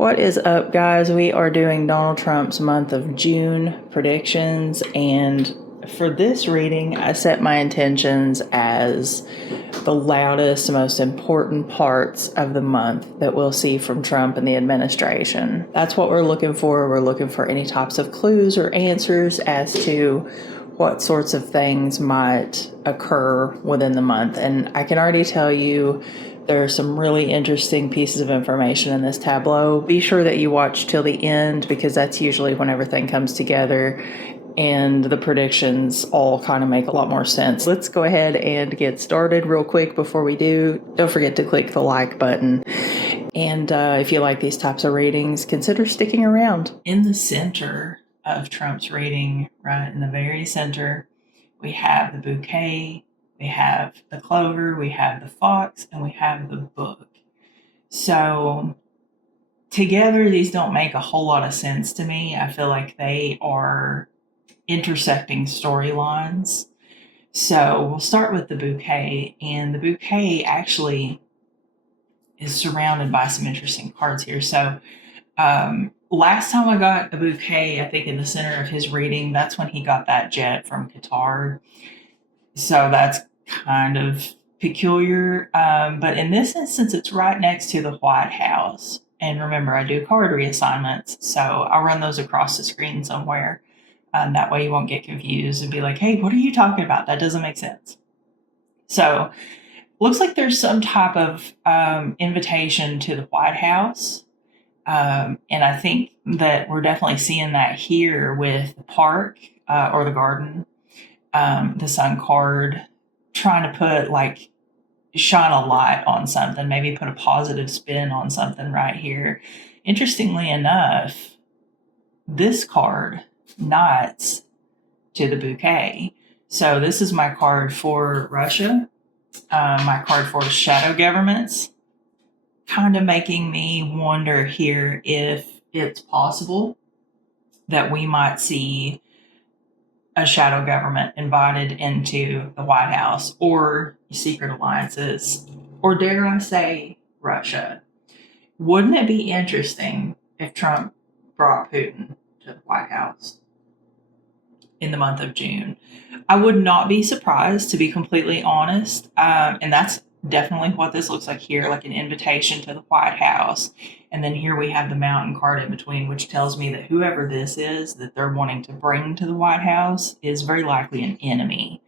What is up, guys? We are doing Donald Trump's month of June predictions, and for this reading, I set my intentions as the loudest, most important parts of the month that we'll see from Trump and the administration. That's what we're looking for. We're looking for any types of clues or answers as to what sorts of things might occur within the month. And I can already tell you there are some really interesting pieces of information in this tableau. Be sure that you watch till the end, because that's usually when everything comes together and the predictions all kind of make a lot more sense. Let's go ahead and get started real quick. Before we do, don't forget to click the like button. And if you like these types of readings, consider sticking around. In the center of Trump's reading, right in the very center, we have the bouquet, we have the clover, we have the fox, and we have the book. So together, these don't make a whole lot of sense to me. I feel like they are intersecting storylines. So we'll start with the bouquet, and the bouquet actually is surrounded by some interesting cards here. So last time I got a bouquet, I think in the center of his reading, that's when he got that jet from Qatar. So that's kind of peculiar. But in this instance, it's right next to the White House. And remember, I do card reassignments, so I'll run those across the screen somewhere. That way you won't get confused and be like, hey, what are you talking about? That doesn't make sense. So looks like there's some type of invitation to the White House. And I think that we're definitely seeing that here with the park or the garden, the sun card, trying to put shine a light on something, maybe put a positive spin on something right here. Interestingly enough, this card nods to the bouquet. So this is my card for Russia, my card for shadow governments, kind of making me wonder here if it's possible that we might see a shadow government invited into the White House, or secret alliances, or dare I say Russia. Wouldn't it be interesting if Trump brought Putin to the White House in the month of June? I would not be surprised, to be completely honest. And that's definitely what this looks like here, like an invitation to the White House. And then here we have the mountain card in between, which tells me that whoever this is that they're wanting to bring to the White House is very likely an enemy.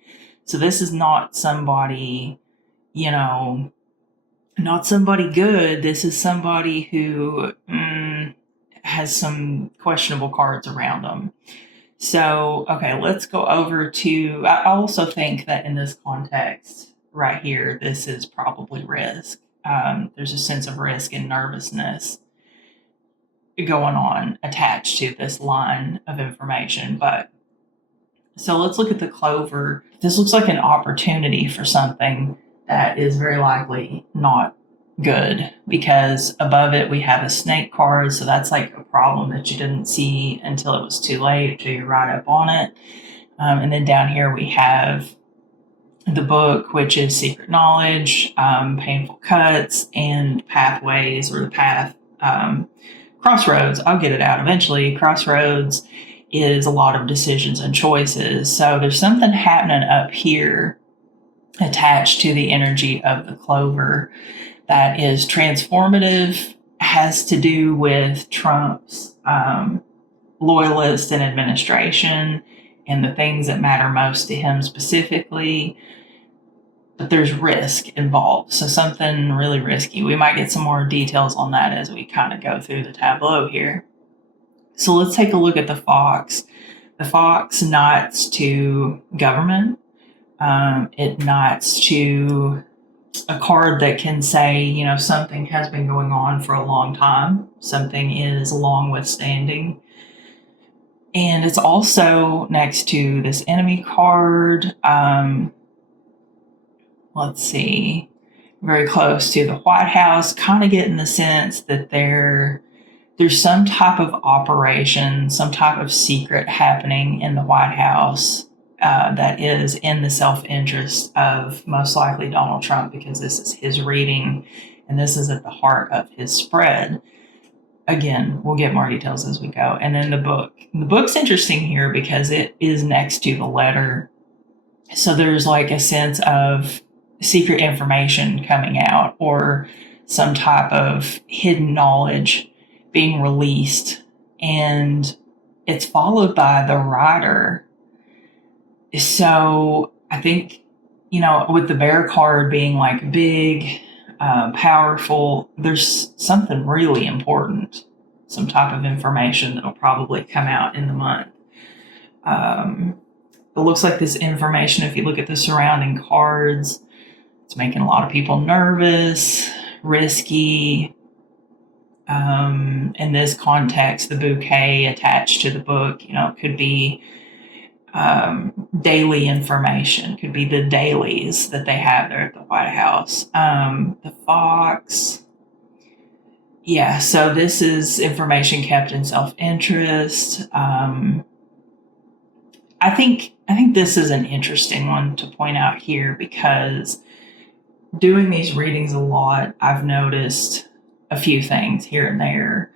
So this is not somebody, not somebody good. This is somebody who has some questionable cards around them. So, okay, let's go over to, I also think that in this context right here, this is probably risk. There's a sense of risk and nervousness going on attached to this line of information. But so let's look at the clover. This looks like an opportunity for something that is very likely not good, because above it we have a snake card. So that's like a problem that you didn't see until it was too late, until you're right up on it. And then down here we have the book, which is secret knowledge, painful cuts, and pathways, or the path. Crossroads, I'll get it out eventually. Crossroads is a lot of decisions and choices. So there's something happening up here attached to the energy of the clover that is transformative, has to do with Trump's loyalists and administration and the things that matter most to him specifically. But there's risk involved, so something really risky. We might get some more details on that as we kind of go through the tableau here. So let's take a look at the fox. The fox nods to government. It nods to a card that can say, something has been going on for a long time. Something is long withstanding. And it's also next to this enemy card. Let's see, very close to the White House, kind of getting the sense that there's some type of operation, some type of secret happening in the White House that is in the self-interest of most likely Donald Trump, because this is his reading and this is at the heart of his spread. again, we'll get more details as we go. And then the book. The book's interesting here because it is next to the letter. So there's like a sense of secret information coming out or some type of hidden knowledge being released. And it's followed by the writer. So I think, with the bear card being like big, powerful, there's something really important, some type of information that'll probably come out in the month. It looks like this information, if you look at the surrounding cards, it's making a lot of people nervous, risky. In this context, the bouquet attached to the book, could be daily information, could be the dailies that they have there at the White House. The fox. Yeah, so this is information kept in self-interest. I think this is an interesting one to point out here because doing these readings a lot, I've noticed a few things here and there.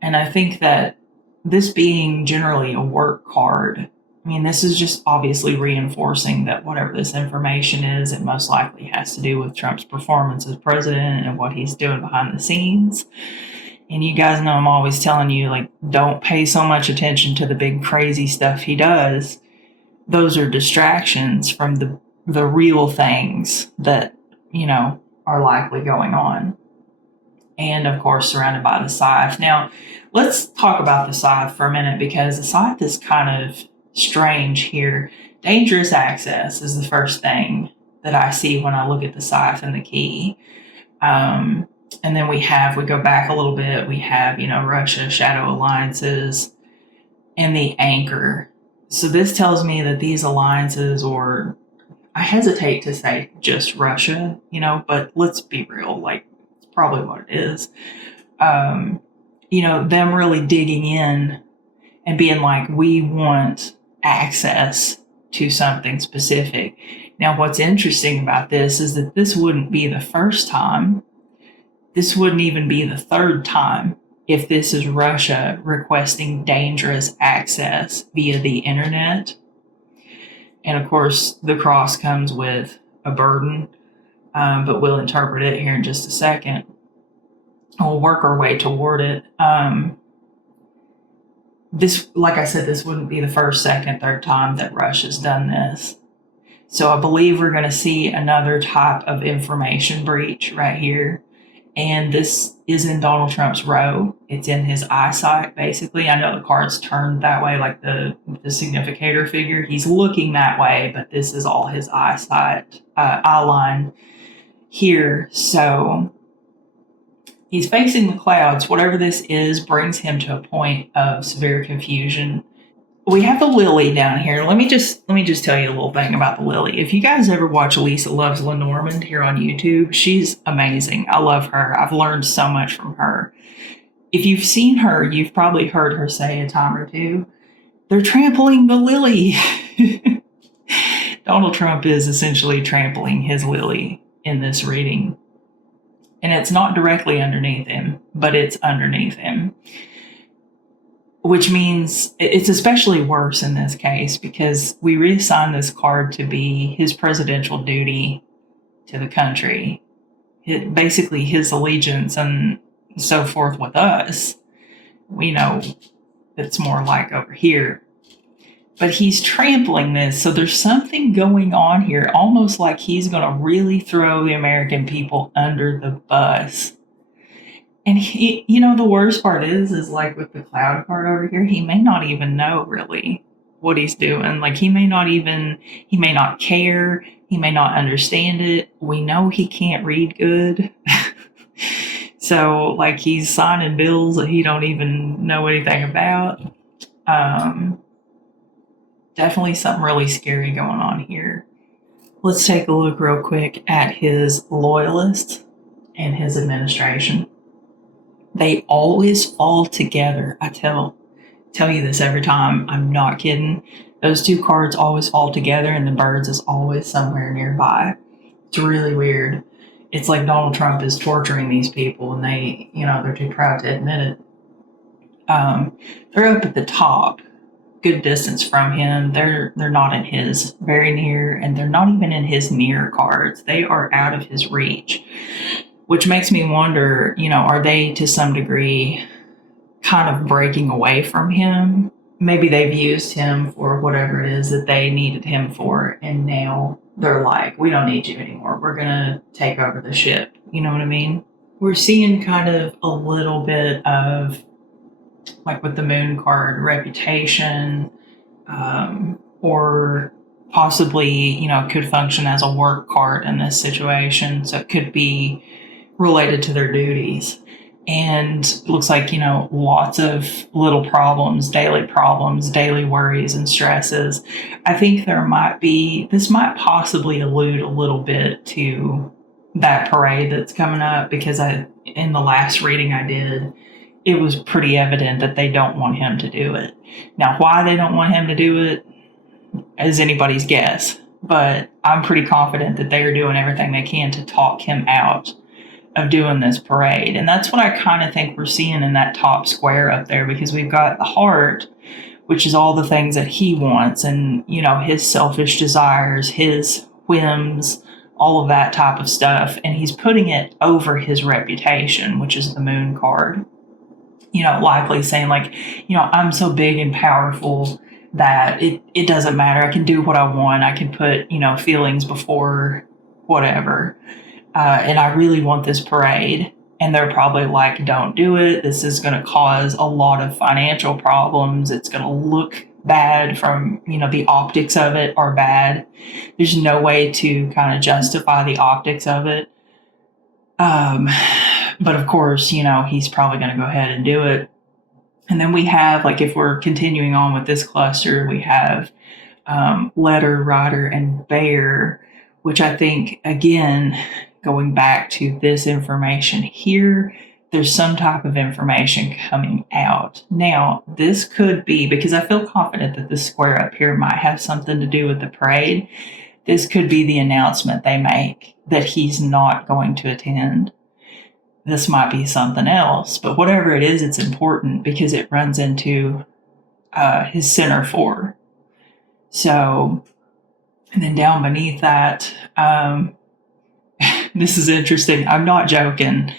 And I think that this being generally a work card, this is just obviously reinforcing that whatever this information is, it most likely has to do with Trump's performance as president and what he's doing behind the scenes. And you guys know I'm always telling you, like, don't pay so much attention to the big crazy stuff he does. Those are distractions from the real things that, are likely going on. And of course, surrounded by the scythe. Now, let's talk about the scythe for a minute because the scythe is kind of strange here. Dangerous access is the first thing that I see when I look at the scythe and the key. And then we go back a little bit, we have, Russia, shadow alliances, and the anchor. So this tells me that these alliances, or I hesitate to say just Russia, but let's be real, like it's probably what it is. Them really digging in and being like, we want access to something specific. Now, what's interesting about this is that this wouldn't be the first time. This wouldn't even be the third time if this is Russia requesting dangerous access via the internet. And of course, the cross comes with a burden, but we'll interpret it here in just a second. We'll work our way toward it. This, like I said, this wouldn't be the first, second, third time that Russia's done this. So I believe we're going to see another type of information breach right here. And this is in Donald Trump's row. It's in his eyesight, basically. I know the card's turned that way, like the significator figure. He's looking that way, but this is all his eyesight, eye line here. So he's facing the clouds. Whatever this is brings him to a point of severe confusion. We have the lily down here. Let me just tell you a little thing about the lily. If you guys ever watch Lisa Loves Lenormand here on YouTube, she's amazing. I love her. I've learned so much from her. If you've seen her, you've probably heard her say a time or two, they're trampling the lily. Donald Trump is essentially trampling his lily in this reading. And it's not directly underneath him, but it's underneath him. Which means it's especially worse in this case because we reassign this card to be his presidential duty to the country, basically his allegiance and so forth with us. We know it's more like over here. But he's trampling this, so there's something going on here, almost like he's going to really throw the American people under the bus. And he, the worst part is like with the cloud card over here, he may not even know really what he's doing. Like he may not care. He may not understand it. We know he can't read good. So like he's signing bills that he don't even know anything about. Definitely something really scary going on here. Let's take a look real quick at his loyalists and his administration. They always fall together. I tell you this every time. I'm not kidding. Those two cards always fall together and the birds is always somewhere nearby. It's really weird. It's like Donald Trump is torturing these people and they're too proud to admit it. They're up at the top, good distance from him. They're not in his very near, and they're not even in his near cards. They are out of his reach, which makes me wonder, are they to some degree kind of breaking away from him? Maybe they've used him for whatever it is that they needed him for, and now they're like, we don't need you anymore. We're going to take over the ship. You know what I mean? We're seeing kind of a little bit of, like with the moon card, reputation, or possibly, could function as a work card in this situation. So it could be related to their duties. And it looks like, lots of little problems, daily worries and stresses. I think this might possibly allude a little bit to that parade that's coming up, because in the last reading I did, it was pretty evident that they don't want him to do it. Now, why they don't want him to do it is anybody's guess, but I'm pretty confident that they are doing everything they can to talk him out of doing this parade. And that's what I kind of think we're seeing in that top square up there, because we've got the heart, which is all the things that he wants, and, his selfish desires, his whims, all of that type of stuff. And he's putting it over his reputation, which is the moon card. Likely saying like, I'm so big and powerful that it doesn't matter. I can do what I want. I can put, feelings before whatever. And I really want this parade. And they're probably like, don't do it. This is going to cause a lot of financial problems. It's going to look bad from, the optics of it are bad. There's no way to kind of justify the optics of it. But of course, he's probably going to go ahead and do it. And then we have, like, if we're continuing on with this cluster, we have letter, rider, and bear, which I think, again, going back to this information here, there's some type of information coming out. Now, this could be, because I feel confident that this square up here might have something to do with the parade. This could be the announcement they make that he's not going to attend. This might be something else, but whatever it is, it's important because it runs into his center 4. So, and then down beneath that, this is interesting. I'm not joking.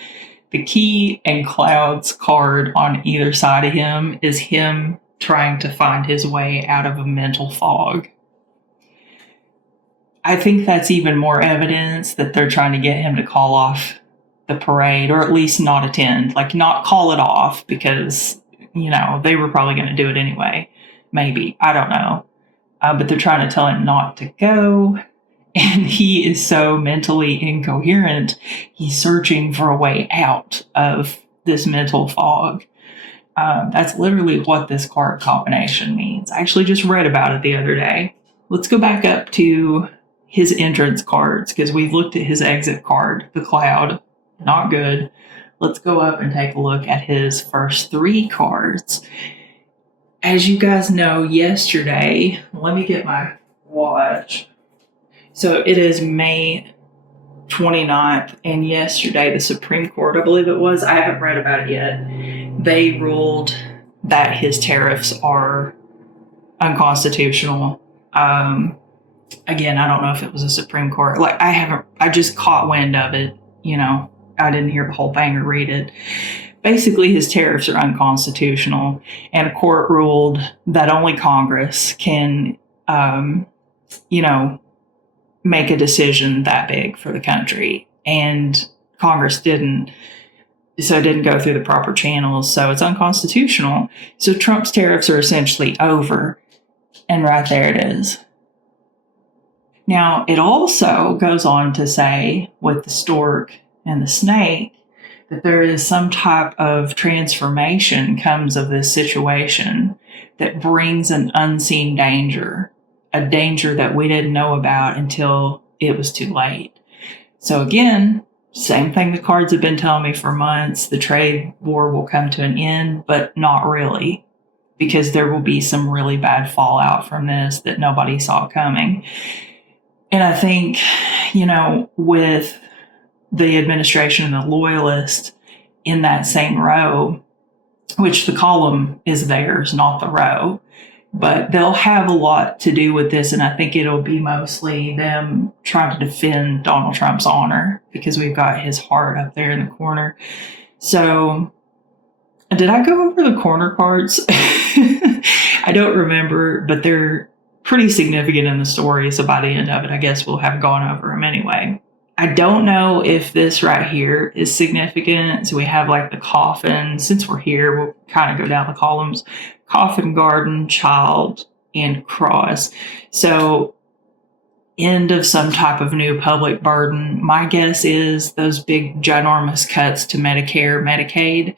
The key and clouds card on either side of him is him trying to find his way out of a mental fog. I think that's even more evidence that they're trying to get him to call off the parade, or at least not attend, like not call it off, because, they were probably going to do it anyway. Maybe. I don't know. But they're trying to tell him not to go. And he is so mentally incoherent. He's searching for a way out of this mental fog. That's literally what this card combination means. I actually just read about it the other day. Let's go back up to his entrance cards, because we've looked at his exit card, the cloud. Not good. Let's go up and take a look at his first 3 cards. As you guys know, yesterday, let me get my watch. So it is May 29th, and yesterday the Supreme Court, I believe it was, I haven't read about it yet, they ruled that his tariffs are unconstitutional. Again, I don't know if it was a Supreme Court. I just caught wind of it, I didn't hear the whole thing or read it. Basically, his tariffs are unconstitutional, and a court ruled that only Congress can, make a decision that big for the country. And Congress didn't, so it didn't go through the proper channels, so it's unconstitutional. So Trump's tariffs are essentially over, and right there it is. Now, it also goes on to say, with the stork and the snake, that there is some type of transformation comes of this situation that brings an unseen danger, a danger that we didn't know about until it was too late. So again, same thing the cards have been telling me for months. The trade war will come to an end, but not really, because there will be some really bad fallout from this that nobody saw coming. And I think, with the administration and the loyalists in that same row, which the column is theirs, not the row. But they'll have a lot to do with this, and I think it'll be mostly them trying to defend Donald Trump's honor because we've got his heart up there in the corner. So, did I go over the corner cards? I don't remember, but they're pretty significant in the story, so by the end of it, I guess we'll have gone over them anyway. I don't know if this right here is significant. So we have like the coffin. Since we're here, we'll kind of go down the columns. Coffin, garden, child, and cross. So end of some type of new public burden. My guess is those big ginormous cuts to Medicare, Medicaid,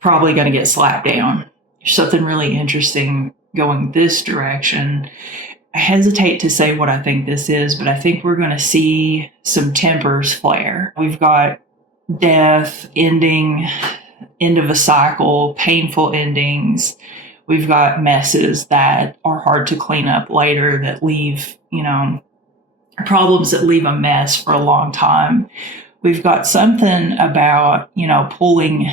probably going to get slapped down. There's something really interesting going this direction. I hesitate to say what I think this is, but I think we're going to see some tempers flare. We've got death, ending, end of a cycle, painful endings. We've got messes that are hard to clean up later, that leave, problems that leave a mess for a long time. We've got something about, pulling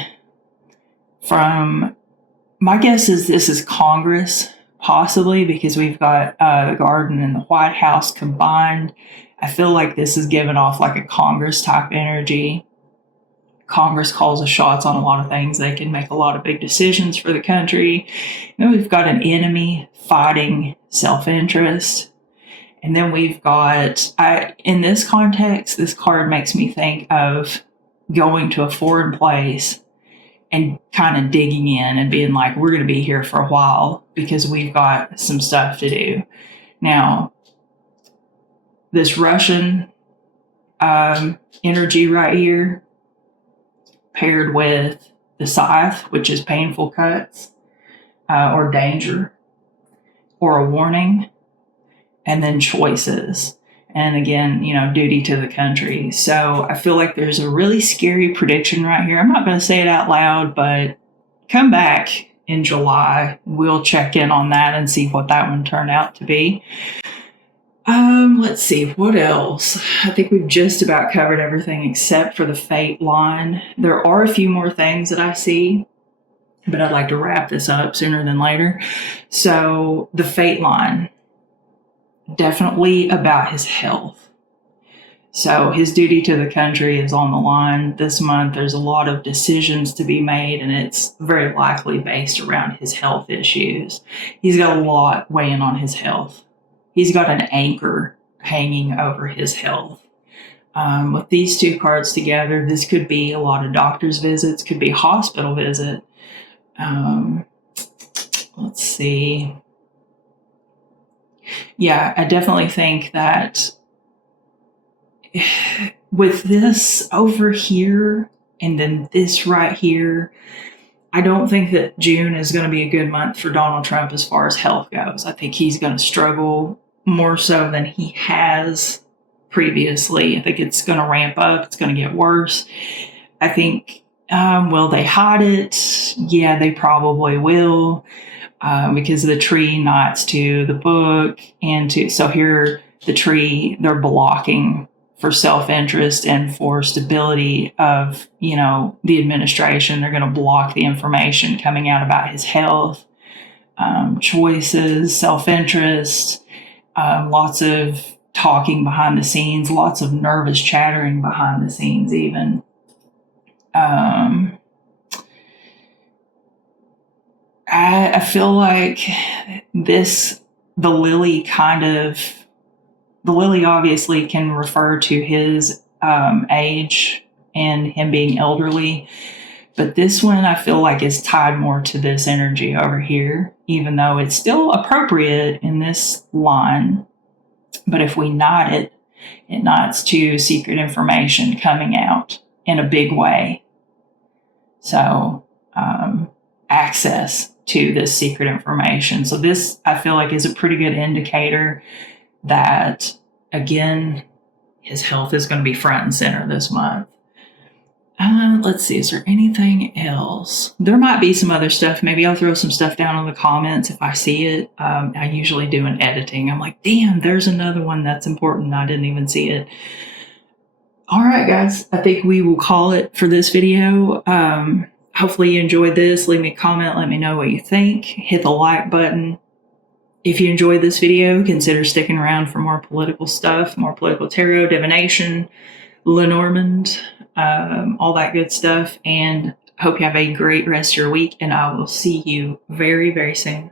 from, my guess is this is Congress, possibly, because we've got the garden and the White House combined. I feel like this is giving off like a Congress type energy. Congress calls the shots on a lot of things. They can make a lot of big decisions for the country. And then we've got an enemy fighting self-interest. And then we've got, in this context, this card makes me think of going to a foreign place and kind of digging in and being like, we're going to be here for a while because we've got some stuff to do. Now, this Russian energy right here, paired with the scythe, which is painful cuts or danger or a warning, and then choices. And again, duty to the country. So I feel like there's a really scary prediction right here. I'm not going to say it out loud, but come back in July. We'll check in on that and see what that one turned out to be. Let's see, what else? I think we've just about covered everything except for the fate line. There are a few more things that I see, but I'd like to wrap this up sooner than later. So the fate line, definitely about his health. So his duty to the country is on the line this month. There's a lot of decisions to be made, and it's very likely based around his health issues. He's got a lot weighing on his health. He's got an anchor hanging over his health. With these two cards together, this could be a lot of doctor's visits, could be a hospital visit. Let's see. Yeah, I definitely think that with this over here and then this right here, I don't think that June is going to be a good month for Donald Trump as far as health goes. I think he's going to struggle more so than he has previously. I think it's going to ramp up. It's going to get worse. I think, will they hide it? Yeah, they probably will. Because the tree nods to the book and so here the tree, they're blocking for self-interest and for stability of, the administration. They're going to block the information coming out about his health, choices, self-interest, lots of talking behind the scenes, lots of nervous chattering behind the scenes even. I feel like the lily obviously can refer to his age and him being elderly. But this one I feel like is tied more to this energy over here, even though it's still appropriate in this line. But if we knot it, it knots to secret information coming out in a big way. So access to this secret information. So this, I feel like, is a pretty good indicator that, again, his health is going to be front and center this month. Let's see, is there anything else? There might be some other stuff. Maybe I'll throw some stuff down in the comments if I see it. I usually do an editing. I'm like, damn, there's another one that's important. I didn't even see it. All right, guys, I think we will call it for this video. hopefully you enjoyed this. Leave me a comment. Let me know what you think. Hit the like button. If you enjoyed this video, consider sticking around for more political stuff, more political tarot, divination, Lenormand, all that good stuff. And hope you have a great rest of your week. And I will see you very, very soon.